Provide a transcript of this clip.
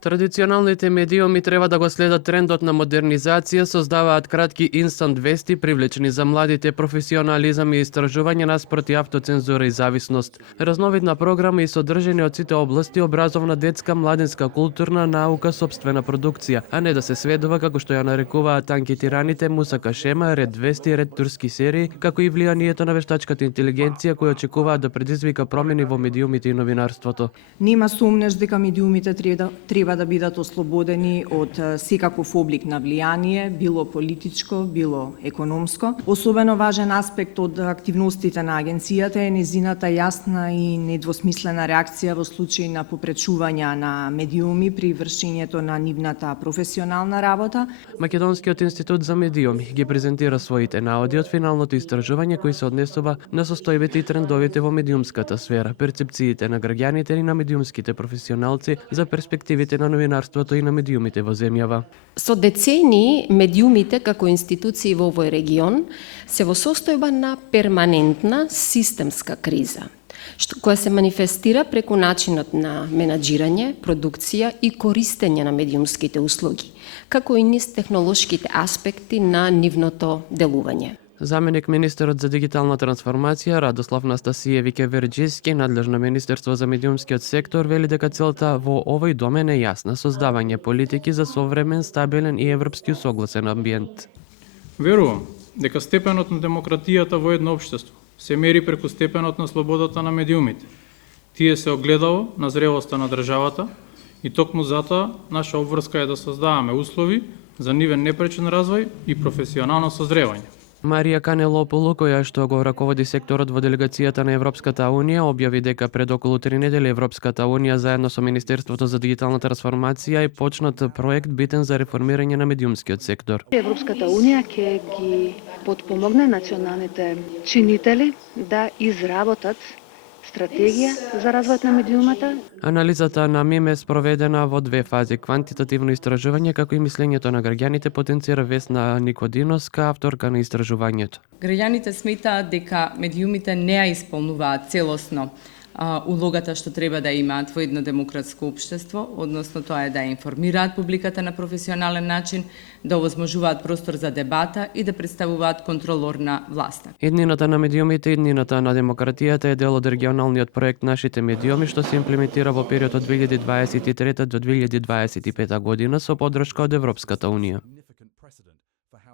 Традиционалните медиуми треба да го следат трендот на модернизација, создаваат кратки инстант вести, привлечни за младите, професионализам и истражување наспроти автоцензура и зависност. Разновидна програма и содржани од сите области: образовна, детска, младинска, културна, наука, сопствена продукција, а не да се сведува, како што ја нарекуваат анкетираните, мусака шема, ред вести, ред турски серии, како и влијанието на вештачката интелигенција која очекуваат да предизвика промени во медиумите и новинарството. Нема сомнеш дека медиумите треба да бидат ослободени од секаков облик на влијание, било политичко, било економско. Особено важен аспект од активностите на агенцијата е незината јасна и недвосмислена реакција во случај на попречување на медиуми при вршењето на нивната професионална работа. Македонскиот институт за медиуми ги презентира своите наоди од финалното истражување кој се однесува на состојбите и трендовите во медиумската сфера, перцепциите на граѓаните и на медиумските професионалци за перспективите на новинарството и на медиумите во земјава. Со децении, медиумите како институции во овој регион се во состојба на перманентна системска криза, која се манифестира преку начинот на менаџирање, продукција и користење на медиумските услуги, како и низ технолошките аспекти на нивното делување. Заменик министерот за дигитална трансформација Радослав Настасиевиќе Верџиски, надлежно Министерство за медиумскиот сектор, вели дека целта во овој домен е јасна: создавање политики за современ, стабилен и европски согласен амбиент. Верувам дека степенот на демократијата во едно општество се мери преку степенот на слободата на медиумите. Тие се огледало на зрелоста на државата и токму затоа наша обврска е да создаваме услови за нивен непречен развој и професионално созревање. Марија Канелопулу, која што го раководи секторот во делегацијата на Европската Унија, објави дека пред околу 3 недели Европската Унија заедно со Министерството за дигитална трансформација е почнат проект битен за реформирање на медиумскиот сектор. Европската Унија ќе ги потпомогне националните чинители да изработат стратегија за развојот на медиумата. Анализата на МИМ е спроведена во две фази: квантитативно истражување, како и мислењето на граѓаните, потенцира Весна Никодиновска, авторка на истражувањето. Граѓаните сметаат дека медиумите не ја исполнуваат целосно улогата што треба да имаат во едно демократско општество, односно тоа е да ја информираат публиката на професионален начин, да овозможуваат простор за дебата и да представуваат контролор на власта. Иднината на медиумите и иднината на демократијата е дел од регионалниот проект Нашите медиуми, што се имплементира во период од 2023 до 2025 година со поддршка од Европската Унија.